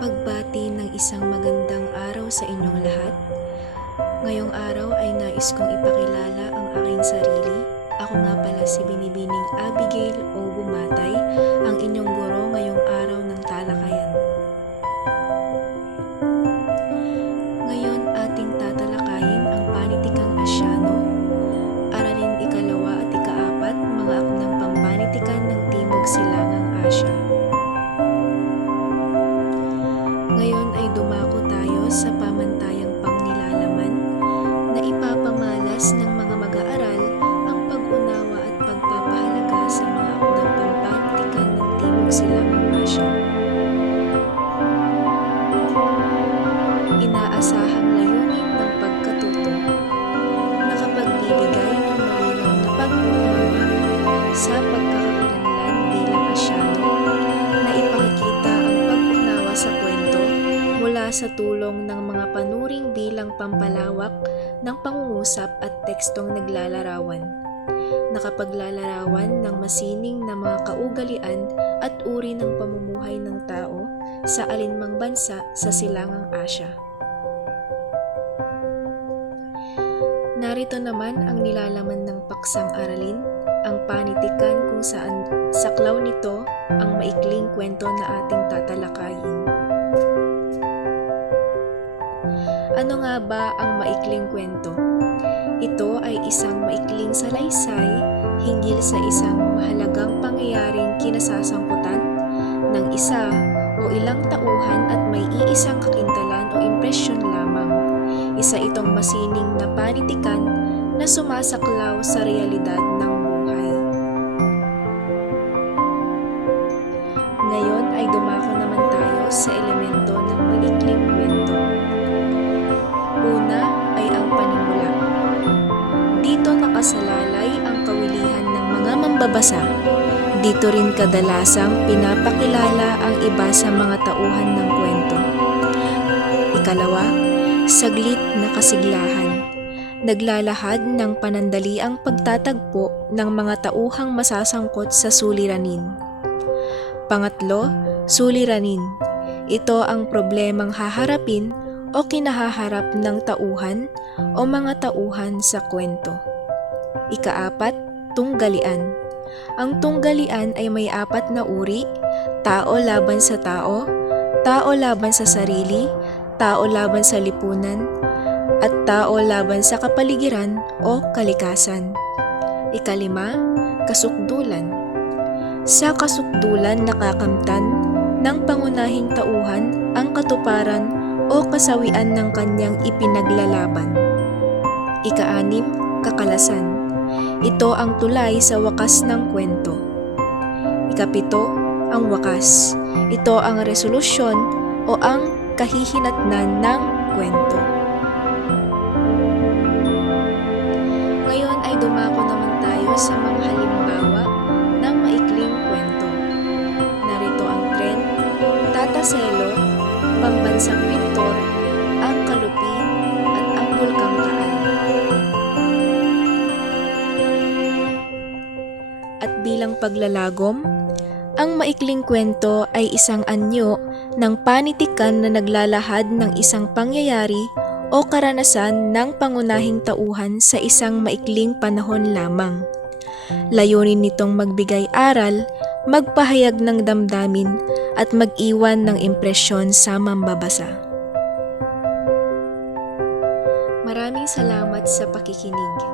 Pagbati ng isang magandang araw sa inyong lahat. Ngayong araw ay nais kong ipakilala ang aking sarili. Ako nga pala si Binibining Abigail o Bumatay, ang inyong guro ngayong araw ng talakayan. Ngayon ating tatalakayin ang panitikang Asyano, aralin ikalawa at ikaapat, mga akdang pampanitikan ng Timog Silangang Asya. Ngayon ay dumako tayo sa pamantayang pangnilalaman na ipapamalas ng mga mag-aaral ang pag-unawa at pagpapahalaga sa mga akdang pampanitikan ng Timog Silangang Asya. Inaasahang layunin ng pagkatuto, nakapagbibigay ng malinaw na pag-unawa sa pagkakakilanlan bilang Asyano, na ipakikita ang pag-unawa sa kwento mula sa tulong ng mga panuring bilang pampalawak ng pangungusap at tekstong naglalarawan. Nakapaglalarawan ng masining na mga kaugalian at uri ng pamumuhay ng tao sa alinmang bansa sa Silangang Asya. Narito naman ang nilalaman ng paksang aralin, ang panitikan kung saan saklaw nito ang maikling kwento na ating tatalakayin. Ano nga ba ang maikling kwento? Ito ay isang maikling salaysay hinggil sa isang mahalagang pangyayaring kinasasangkutan ng isa o ilang tauhan at may iisang kakintalan o impresyon lamang. Isa itong masining na panitikan na sumasaklaw sa realidad ng buhay. Ngayon ay dumako naman tayo sa elemento ng maikling kwento. Una ay ang panimula. Dito nakasalalay ang kawilihan ng mga mambabasa. Dito rin kadalasang pinapakilala ang iba sa mga tauhan ng kwento. Ikalawa, saglit na kasiglahan. Naglalahad ng panandaliang pagtatagpo ng mga tauhang masasangkot sa suliranin. Pangatlo, suliranin. Ito ang problemang haharapin o kinahaharap ng tauhan o mga tauhan sa kwento. Ikaapat, tunggalian. Ang tunggalian ay may apat na uri: tao laban sa tao, tao laban sa sarili, tao laban sa lipunan, at tao laban sa kapaligiran o kalikasan. Ikalima, kasukdulan. Sa kasukdulan nakakamtan ng pangunahing tauhan ang katuparan o kasawian ng kanyang ipinaglalaban. Ikaanim, kakalasan. Ito ang tulay sa wakas ng kwento. Ikapito, ang wakas. Ito ang resolusyon o ang kahihinatnan ng kwento. Ngayon ay dumako naman tayo sa mga halimbawa ng maikling kwento. Narito ang tren, Tataselo, Pambansang Pintor, ang Kalupi, at ang Bulkang Taal. At bilang paglalagom, ang maikling kwento ay isang anyo ng panitikan na naglalahad ng isang pangyayari o karanasan ng pangunahing tauhan sa isang maikling panahon lamang. Layunin nitong magbigay aral, magpahayag ng damdamin, at mag-iwan ng impresyon sa mambabasa. Maraming salamat sa pakikinig.